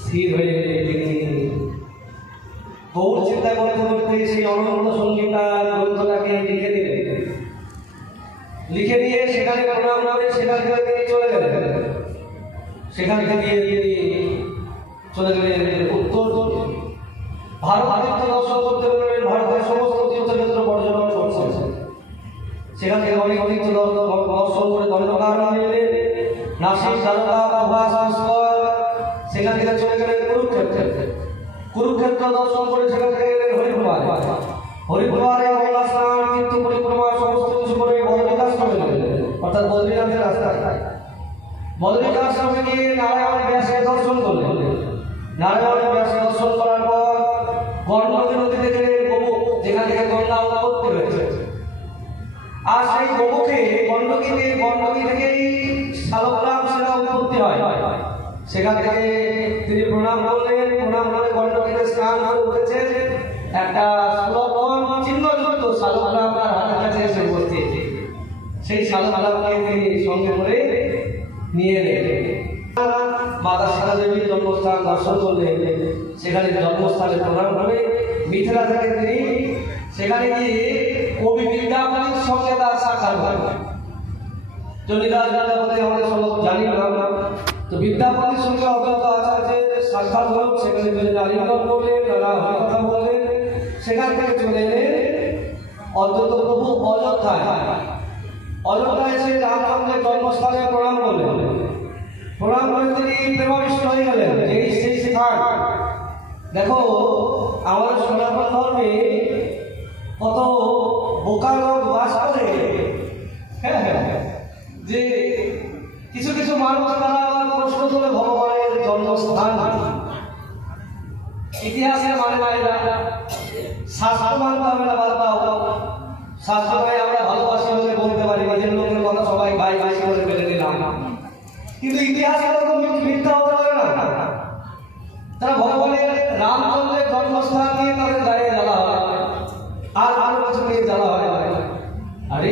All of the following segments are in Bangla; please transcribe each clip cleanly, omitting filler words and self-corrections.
স্থির হয়ে গৌর চিন্তা করতে করতে সেই অনন্ত সঙ্গীতা গ্রন্থটাকে লিখে দিয়ে সেখানে প্রণাম করে সেখান থেকে তিনি চলে গেলেন। সেখান থেকে চলে গেলেন উত্তর ভারত দর্শন করতে পারবেন। ভারতের সমস্ত তীর্থক্ষেত্র পর্যটন করছে। সেখান থেকে অনেক তীর্থ দর্শন করে দণ্ডকারণ্য এলেন, নাসিক, দ্বারকা, প্রভাস, পুষ্কর। সেখান থেকে চলে গেলেন কুরুক্ষেত্র দর্শন করে সেখান থেকে গেলেন হরিদ্বারে গঙ্গা স্নান, তীর্থ পরিক্রমা সমস্ত কিছু করে বদরিক আশ্রমে গেলেন, অর্থাৎ বদ্রীনাথের রাস্তায়। বদরিক আশ্রমে গিয়ে নারায়ণ ব্যাসকে দর্শন করলেন। নারায়ণ ব্যাসকে দর্শন করার পর গণ্ডকী নদীতে গেলেন, গোমুখ, যেখান থেকে গঙ্গা উৎপত্তি হয়েছে। আর সেই গোমুখে গণ্ডকী থেকেই শালগ্রাম সেরা উৎপত্তি হয়। সেখান থেকে তিনি প্রণাম করলেন। প্রণাম করে গণ্ডকীতে স্নান করে উঠেছেন। একটা সুলভন চিহ্নযুক্ত শালগ্রাম তার হাতের কাছে এসে উপস্থিত। সেই শালগ্রামকে তিনি সঙ্গে করে নিয়ে এলেন। মাতা সারা দেবীর জন্মস্থান দর্শন করলেন। সেখানে জন্মস্থানে প্রণাম করে মিথিলা থেকে তিনি সেখানে গিয়ে কবি বিদ্যাপতির সঙ্গে তার সাক্ষাৎ হয়। চণ্ডীদাস বিদ্যাপতি আমাদের সব জানি না, তো বিদ্যাপতির সঙ্গে অবগত আচার্যের সাক্ষাৎ হল। সেখানে তিনি আলিঙ্গন করলেন, নানা কথা বললেন। সেখান থেকে চলে এলেন অদ্বৈত প্রভু অযোধ্যায়। অযোধ্যায় এসে রামচন্দ্রের জন্মস্থানে প্রণাম করলেন। প্রণাম করে তিনি প্রেমাবিষ্ট হয়ে গেলেন। সেই স্থান দেখো, আমাদের সনাতন ধর্মে কত বোকা লোক বাস করে। হ্যাঁ, যে কিছু কিছু মানুষ তারা প্রশ্ন তোলে ভগবানের জন্মস্থান ইতিহাসে মানে না, শাস্ত্র মানতে হবে না। বাদ দাও, শাস্ত্রটাই আমরা ভালোবাসি বলে বলতে পারি, নিজের লোকের কথা সবাই ভাই ভাই বলে ফেলে দিলাম। কিন্তু ইতিহাসে মিথ্যা হতে পারে না। তারা ভগবানের রামচন্দ্রের জন্মস্থান নিয়ে তাদের গায়ে জ্বালা হয়, আর আরো কিছু নিয়ে জ্বালা হয়। আরে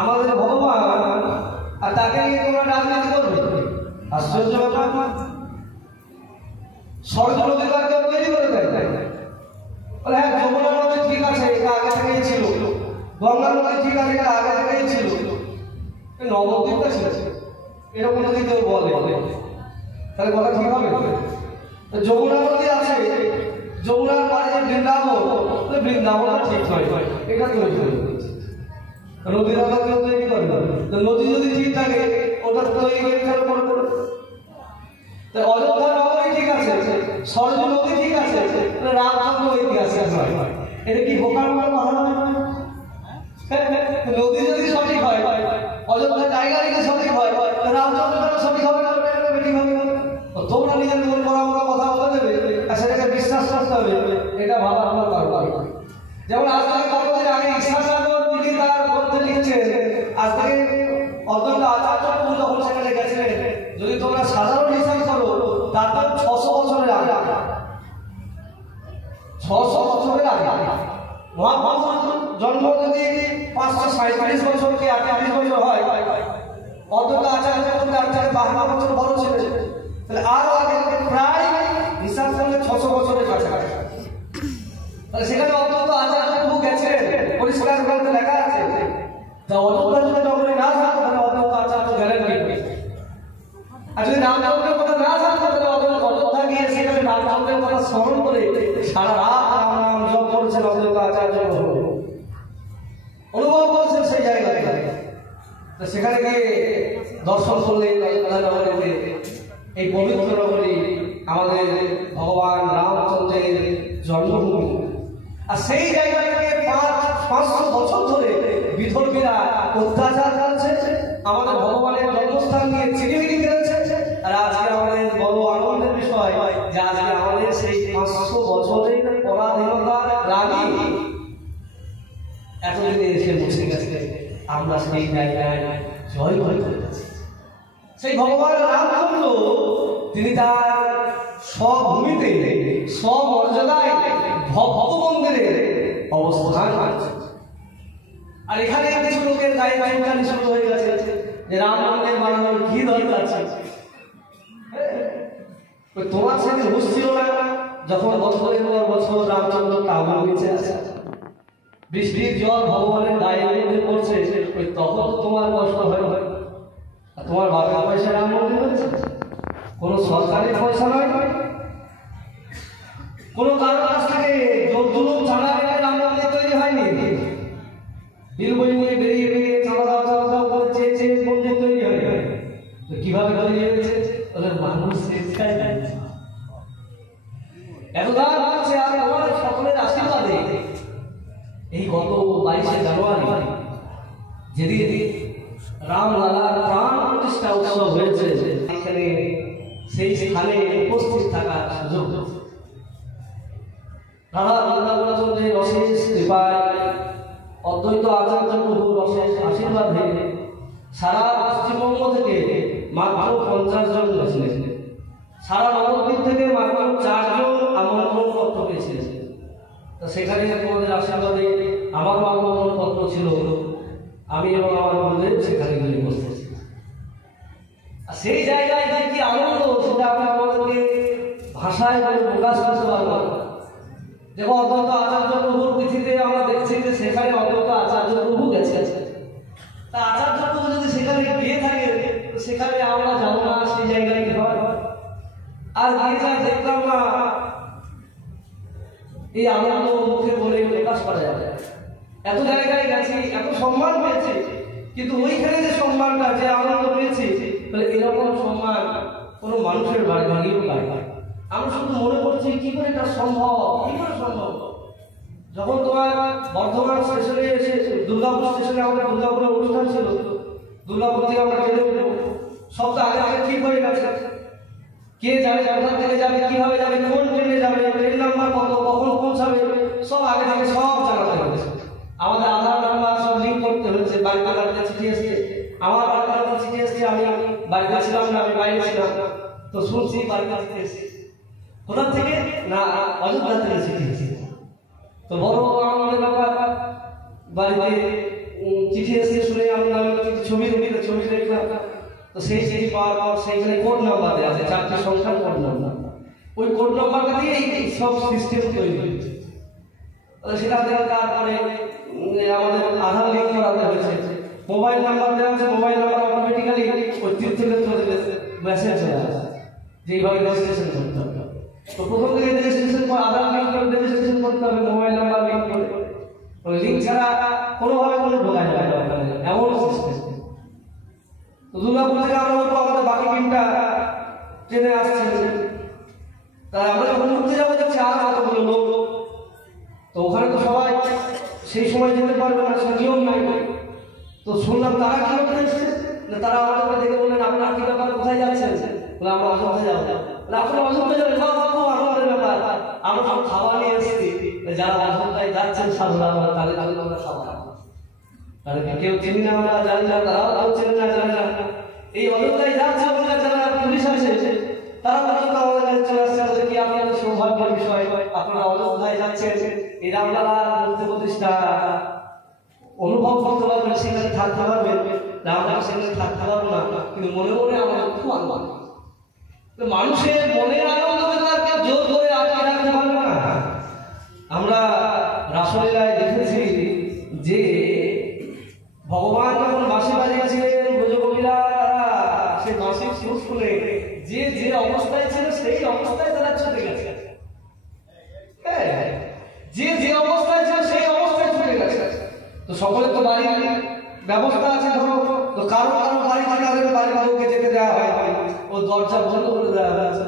আমাদের ভগবান, আর তাকে নিয়ে তোমরা রাজনীতি করবে? আশ্চর্য ব্যাপার। স্বর্গ নদীকার কেউ তৈরি করে দেয়? বলে হ্যাঁ, যমুনা নদী ঠিক আছে, এটা আগে থেকেই ছিল। গঙ্গা নদী ঠিক আছে, এটা আগে থেকেই ছিল। নবদ্বীপটা ছিল, এরকম যদি কেউ বলে তাহলে কথা ঠিক হবে? যমুনা নদী আছে, যমুনার পাড়ে যে বৃন্দাবনটা ঠিক হয়, এটা তৈরি করে নদীর আলাদা কেউ তৈরি করে। নদী যদি ঠিক থাকে ওটা তৈরি করে খেয়াল করে পড়ে। অযোধ্যা নগরী ঠিক আছে, সরজু নদী ঠিক আছে, রামচন্দ্র ইতিহাসে হয়। এটা কি বোকার কথা নয়? নদী যদি সঠিক হয়, অযোধ্যা জায়গা থেকে সঠিক হয়, রামচন্দ্র সঠিক হবে না, ঠিক হবে না। তোমরা নিজের মন করা কথা বলে দেবে আর সেটাকে বিশ্বাস করতে হবে, এটা ভাবা আমার কারণ। যেমন আজ থেকে কতদিন আগে ঈশ্বরসাগর তিনি তার গ্রন্থে লিখছেন, আজ থেকে অত্যন্ত আচার্য যখন সেখানে গেছিলেন, যদি তোমরা সাধারণ হিসাব করো তারপর 600 বছরের আগে, 600 বছরের আগে মহাপ্রভুর জন্ম যদি 537 বছর কি 38 বছর হয়, অন্তত আচার্য করতে আর থেকে 52 বছর বড় ছিলেন, তাহলে আরো আগে প্রায় হিসাব করলে 600 বছরের কাছাকাছি। তাহলে সেখানে অন্তত আচার্য প্রভু গেছিলেন, পরিষ্কার গ্রন্থে লেখা আছে। তা অযোধ্যা যদি নগরী না থাকতো তাহলে অন্তত আচার্য গেলেন কি? আর যদি রামচন্দ্রের কথা না থাকতো তাহলে অযোধ্যা গিয়ে সেখানে রামচন্দ্রের কথা স্মরণ করে সারা রাত রাম নাম জপ করেছেন অযোধ্যা আচার্য প্রভু, অনুভব করছেন সেই জায়গায়। সেখানে গিয়ে দর্শন করলেন অযোধ্যা নগরীতে। এই পবিত্র নগরী আমাদের ভগবান রামচন্দ্রের জন্মভূমি। আর সেই জায়গা থেকে 500 বছর ধরে বিধর্মীরা অত্যাচার করছে, আমাদের ভগবানের জন্মস্থান নিয়ে চিনিমিনি করেছে। আর আজকে আমাদের বড় আনন্দের বিষয় যে আজকে আমাদের সেই 500 বছরের পরাধীনতার রানী এতদিনে এসে বসে গেছে। আমরা সেই জায়গায় জয় করে যাচ্ছি। সেই ভগবান রামচন্দ্র তিনি তার স্বভূমিতে স্বমর্যাদায় ভক্ত মন্দিরে অবস্থান করছেন। আর এখানে কিছু লোকের গায়ে চুলকানি শুরু হয়ে গেছে। যে রাম মন্দির বানানোর কি দরকার আছে? তোমার সাথে হুঁশ ছিল না যখন বছরের পর বছর রামচন্দ্র কাবুল বেঁচে আছে, বৃষ্টির জল ভগবানের গায়ে মধ্যে পড়ছে, ওই তখন তোমার কষ্ট হয়। তোমার বাবার পয়সা রাম মন্দির হয়েছে? কোনো সরকারের পয়সা নয়, কোনো কারোর কাছ থেকে জোর ছাড়া রাম মন্দির তৈরি হয়নি। বিল বই নিয়ে বেরিয়ে বেরিয়ে চাঁদা করে চেয়ে মন্দির তৈরি হয়। কিভাবে তৈরি হয়েছে? মানুষ সকলের আশীর্বাদে এই গত 22শে জানুয়ারি যেদিন রামলালার প্রাণ প্রতিষ্ঠা উৎসব হয়েছে, এখানে সেই স্থানে উপস্থিত থাকার সুযোগ রাধা বৃন্দাবনাচার্যের অশেষ কৃপায়, অদ্বৈত আচার্য প্রভুর অশেষ আশীর্বাদে সারা পশ্চিমবঙ্গ থেকে মাত্র 50 জন গেছিলেন, সারা নবদ্বীপ থেকে মাত্র 4 জন আমন্ত্রণ পত্র পেয়েছিলেন। তো সেখানে তোমাদের আশীর্বাদে আমারও আমন্ত্রণ পত্র ছিল, আমি এবং আমার বন্ধুদের সেখানে গিয়ে উপস্থিত ছিলাম। আর সেই জায়গায় যে কি আনন্দ, সেটা আমি আমাদেরকে ভাষায় প্রকাশ করতে পারবো না। দেখো, অদ্বৈত আচার্য প্রভুর তিথিতে আমরা দেখছি যে সেখানে অদ্বৈত আচার্য প্রভু গেছে। তা আচার্য প্রভু যদি সেখানে গিয়ে থাকে, সেখানে আমরা যাবো না, সেই জায়গায় কি হয়? আর গিয়ে যা দেখলাম না, এই আনন্দ মুখে বলে প্রকাশ করা যাবে। এত জায়গায় গেছি, এত সম্মান পেয়েছি, কিন্তু ওইখানে যে সম্মানটা, যে আনন্দ পেয়েছি, তাহলে এরকম সম্মান কোনো মানুষের বাড়ি ভাগিয়েও পায়। আমরা শুধু মনে করছি কি করে এটা সম্ভব, কি করে সম্ভব। যখন তোমার বর্ধমান স্টেশনে এসে দুর্গাপুর স্টেশনে আমাদের দুর্গাপুরের অনুষ্ঠান ছিল, দুর্গাপুর থেকে আমরা ট্রেনে উঠবো, সব তো আগে আগে ঠিক হয়ে গেছে। কে যাবে, কোথা থেকে যাবে, কিভাবে যাবে, কোন ট্রেনে যাবে, ট্রেন নাম্বার কত, কখন পৌঁছাবে, সব আগে থেকে সব জানাতে হয়েছে। আমাদের আধার নাম্বার সব লিঙ্ক করতে হয়েছে। বাড়িতে বাড়িতে চিঠি এসছে, আমার বাড়িতে চিঠি এসছে, আমি বাড়িতে ছিলাম না, আমি বাইরে ছিলাম, তো শুনছি বাড়িতে চিঠি এসছে। কোথা থেকে? না, অযোধ্যা থেকে চিঠি এসছে। তো বড় আমাদের ব্যাপার, বাড়িতে চিঠি এসছে শুনে আমি ছবি দেখলাম। তো সেই চিঠি পাওয়ার পর সেইখানে কোড নাম্বার দেওয়া আছে, 4টি সংখ্যার কোড নাম্বার। ওই কোড নাম্বারটা দিয়ে এই সব সিস্টেম তৈরি হয়েছে। সেটা থেকে তারপরে আমাদের আধার লিঙ্ক করাতে হয়েছে, মোবাইল নাম্বার দেওয়া আছে, মোবাইল নাম্বার অটোমেটিক্যালি ওই তীর্থক্ষেত্রে মেসেজ চলে আসে যে এইভাবে রেজিস্ট্রেশন করতে হবে। তো প্রথম থেকে রেজিস্ট্রেশন করে আধার লিঙ্ক করে রেজিস্ট্রেশন করতে হবে, মোবাইল নাম্বার লিঙ্ক করে। ওই লিঙ্ক ছাড়া কোনোভাবে কোনো ঢোকা যাবে না, এমন সিস্টেম। তো দুর্গাপুর থেকে আমরা বলবো আমাদের বাকি টিমটা ট্রেনে আসছে, তা আমরা যখন ঘুরতে যাবো দেখছি আর কতগুলো লোক। তো ওখানে তো সবাই সেই সময় যেতে পারবে না, সে নিয়ম নাই। তো শুনলাম তারা কি করতে এসছে, তারা আমাদেরকে দেখে বললেন আপনারা কি ব্যাপার, কোথায় যাচ্ছেন? বলে আমরা অযোধ্যা যাবো। আপনারা অযোধ্যা যাবেন? আমাদের ব্যাপার, আমরা সব খাবার নিয়ে এসেছি, যারা অযোধ্যায় যাচ্ছেন সাধুরা, আমরা তাদের আমরা খাবার। তাহলে কেউ চিনি না, আমরা জানি না, তারাও চেনে না, জানে না। এই অযোধ্যায় যাচ্ছে বলে যারা পুলিশ আছে, তারা পর্যন্ত আমাদের কাছে চলে আসছে, আমাদের কি আপনাদের সৌভাগ্যের বিষয়, আপনারা অযোধ্যায় যাচ্ছেন, এই রামলালার মূর্তি প্রতিষ্ঠা অনুভব করতে পারবেন, সেখানে থাকতে পারবেন। আমরা সেখানে থাকতে পারবো না, কিন্তু মনে মনে আমাদের খুব আনন্দ। মানুষের মনের আনন্দকে তার কেউ জোর করে আটকে রাখতে পারবে না। আমরা রাসলীলায় দেখেছি যে ভগবান যখন বাঁশি বাজিয়েছিলেন, ব্রজকবিরা তারা সেই বাঁশির সুর শুনে যে অবস্থায় ছিল সেই অবস্থায় তারা চলে গেছে। যে অবস্থায় ছিল সেই অবস্থায় চলে গেছে। তো সকলে তো বাড়ির ব্যবস্থা আছে, ধরো তো কারো বাড়ি থেকে আমাদের বাড়ির লোককে যেতে দেওয়া হয়, ও দরজা বন্ধ করে দেওয়া হয়েছে,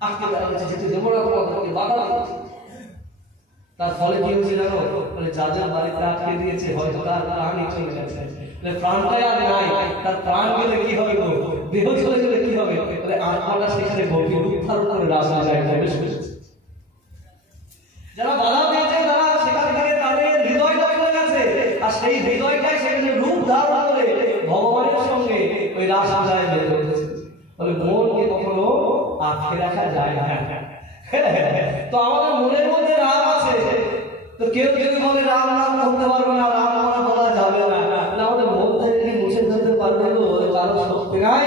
আটকে দেওয়া হয়েছে, যেতে দেবো না, তোমাদেরকে বাধা দিচ্ছে। তার ফলে কি হয়েছে জানো? বলে যাদের বাড়িতে আটকে দিয়েছে হয়তো তার প্রাণই চলে গেছে, প্রাণটাই আর নাই। তার প্রাণ গেলে কি হবে, দেহ চলে গেলে কি হবে? আত্মাটা সেখানে গভীর রূপ ধারণ করে রাসলীলায় প্রবেশ করেছে। যারা বাধা পেয়েছে তারা সেখান থেকে তাদের হৃদয়টা চলে গেছে, আর সেই হৃদয়টাই সেখানে রূপ ধারণ করে ভগবানের সঙ্গে ওই রাসলীলায় বেঁধে উঠেছে। বলে মনকে কখনো আটকে রাখা যায় না। তো আমাদের মনের মধ্যে রাম আছে, তো কেউ যদি বলে রাম করতে পারবে না, রাম বলা যাবে না, আমাদের মন থেকে মুছে ফেলতে পারবে গো, কারো শক্তি নাই,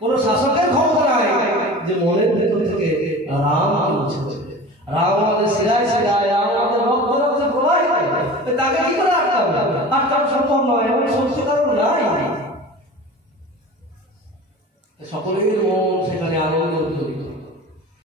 কোনো শাসকের ক্ষমতা নাই যে মনের ভেতর থেকে রাম মুছে দেবে। রাম আমাদের শিরায় শিরায়, রাম আমাদের রক্তে রক্তে প্রবাহিত, তাকে কি করে আটকাবো? আটকানো সম্ভব নয়, এমন শক্তি কারণ নাই। সকলের